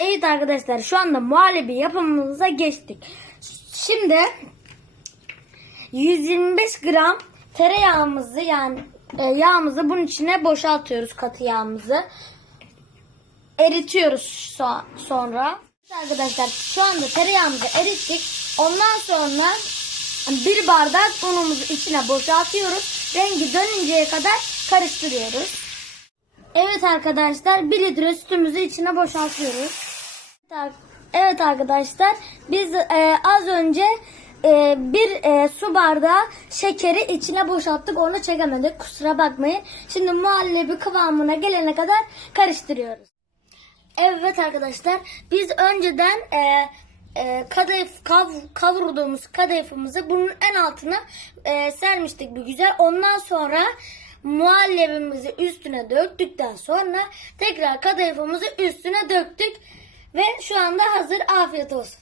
Evet arkadaşlar şu anda muhallebi yapımımıza geçtik. Şimdi 125 gram tereyağımızı yani e, yağımızı bunun içine boşaltıyoruz katı yağımızı. Eritiyoruz so- sonra. Arkadaşlar şu anda tereyağımızı erittik. Ondan sonra bir bardak unumuzu içine boşaltıyoruz. Rengi dönünceye kadar karıştırıyoruz. Evet arkadaşlar 1 litre sütümüzü içine boşaltıyoruz. Evet arkadaşlar biz e, az önce e, bir e, su bardağı şekeri içine boşalttık onu çekemedik kusura bakmayın. Şimdi muhallebi kıvamına gelene kadar karıştırıyoruz. Evet arkadaşlar biz önceden e, e, kadayıf kav, kavurduğumuz kadayıfımızı bunun en altına e, sermiştik bir güzel. Ondan sonra muhallebimizi üstüne döktükten sonra tekrar kadayıfımızı üstüne döktük ve şu anda hazır afiyet olsun.